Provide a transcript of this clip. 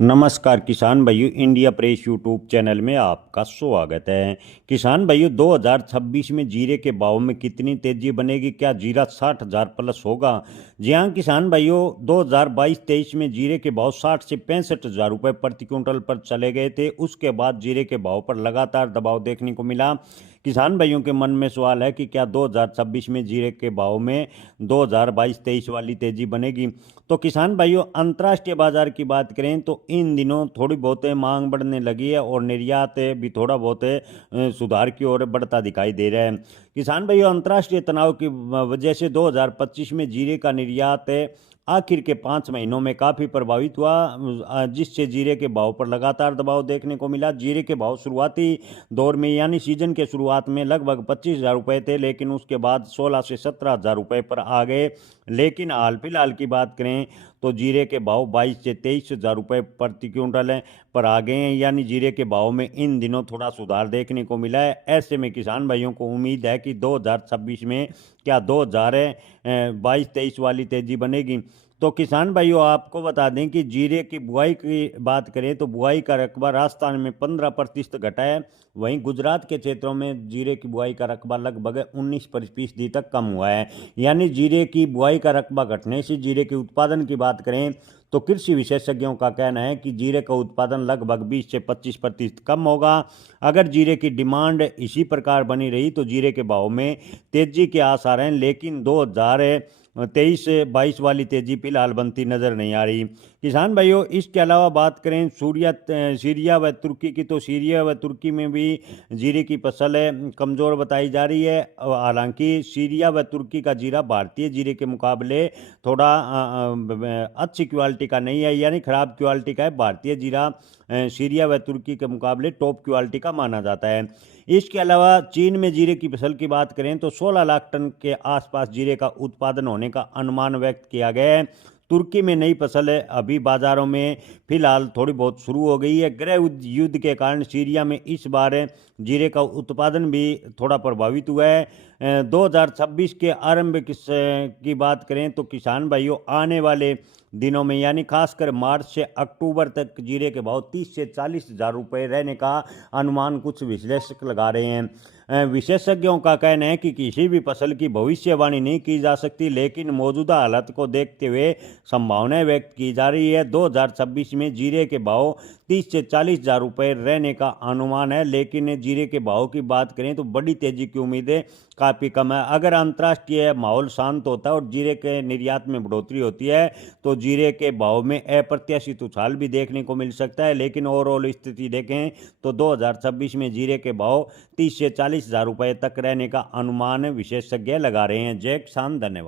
नमस्कार किसान भाइयों, इंडिया प्रेस यूट्यूब चैनल में आपका स्वागत है। किसान भाइयों, 2026 में जीरे के भाव में कितनी तेजी बनेगी? क्या जीरा 60,000 प्लस होगा? जी हाँ किसान भाइयों, 2022-23 में जीरे के भाव 60 से 65,000 रुपये प्रति क्विंटल पर चले गए थे। उसके बाद जीरे के भाव पर लगातार दबाव देखने को मिला। किसान भाइयों के मन में सवाल है कि क्या 2026 में जीरे के भाव में 2022-23 वाली तेजी बनेगी? तो किसान भाइयों, अंतर्राष्ट्रीय बाजार की बात करें तो इन दिनों थोड़ी बहुत मांग बढ़ने लगी है और निर्यात भी थोड़ा बहुत सुधार की ओर बढ़ता दिखाई दे रहा है। किसान भाइयों, अंतर्राष्ट्रीय तनाव की वजह से 2025 में जीरे का निर्यात आखिर के 5 महीनों में काफ़ी प्रभावित हुआ, जिससे जीरे के भाव पर लगातार दबाव देखने को मिला। जीरे के भाव शुरुआती दौर में यानी सीजन के शुरुआत में लगभग 25,000 रुपये थे, लेकिन उसके बाद 16 से 17,000 रुपये पर आ गए। लेकिन हाल फिलहाल की बात करें तो जीरे के भाव 22 से 23,000 रुपये प्रति क्विंटल पर आ गए हैं, यानी जीरे के भाव में इन दिनों थोड़ा सुधार देखने को मिला है। ऐसे में किसान भाइयों को उम्मीद है कि 2026 में क्या 2022-23 वाली तेजी बनेगी। तो किसान भाइयों, आपको बता दें कि जीरे की बुआई की बात करें तो बुआई का रकबा राजस्थान में 15% घटा है। वहीं गुजरात के क्षेत्रों में जीरे की बुआई का रकबा लगभग 19% तक कम हुआ है। यानी जीरे की बुआई का रकबा घटने से जीरे के उत्पादन की बात करें तो कृषि विशेषज्ञों का कहना है कि जीरे का उत्पादन लगभग 20 से 25% कम होगा। अगर जीरे की डिमांड इसी प्रकार बनी रही तो जीरे के भाव में तेजी के आसार हैं, लेकिन 2023-22 वाली तेजी फिलहाल बनती नजर नहीं आ रही। किसान भाइयों, इसके अलावा बात करें सीरिया व तुर्की की, तो सीरिया व तुर्की में भी जीरे की फसल कमज़ोर बताई जा रही है। हालांकि सीरिया व तुर्की का जीरा भारतीय जीरे के मुकाबले थोड़ा अच्छी क्वालिटी का नहीं है, यानी ख़राब क्वालिटी का है। भारतीय जीरा सीरिया व तुर्की के मुकाबले टॉप क्वालिटी का माना जाता है। इसके अलावा चीन में जीरे की फसल की बात करें तो 16 लाख टन के आसपास जीरे का उत्पादन होने का अनुमान व्यक्त किया गया है। तुर्की में नई फसल है अभी बाजारों में फिलहाल थोड़ी बहुत शुरू हो गई है। गृह युद्ध के कारण सीरिया में इस बार जीरे का उत्पादन भी थोड़ा प्रभावित हुआ है। 2026 के आरंभ की बात करें तो किसान भाइयों, आने वाले दिनों में यानी खासकर मार्च से अक्टूबर तक जीरे के भाव 30 से 40,000 रुपये रहने का अनुमान कुछ विश्लेषक लगा रहे हैं। विशेषज्ञों का कहना है कि किसी भी फसल की भविष्यवाणी नहीं की जा सकती, लेकिन मौजूदा हालत को देखते हुए संभावनाएं व्यक्त की जा रही है। 2026 में जीरे के भाव 30 से 40,000 रुपये रहने का अनुमान है, लेकिन जीरे के भाव की बात करें तो बड़ी तेजी की उम्मीदें काफ़ी कम है। अगर अंतर्राष्ट्रीय माहौल शांत होता है और जीरे के निर्यात में बढ़ोतरी होती है तो जीरे के भाव में अप्रत्याशित उछाल भी देखने को मिल सकता है। लेकिन ओवरऑल स्थिति देखें तो 2026 में जीरे के भाव 30 से 40,000 रुपये तक रहने का अनुमान विशेषज्ञ लगा रहे हैं। जय किसान, धन्यवाद।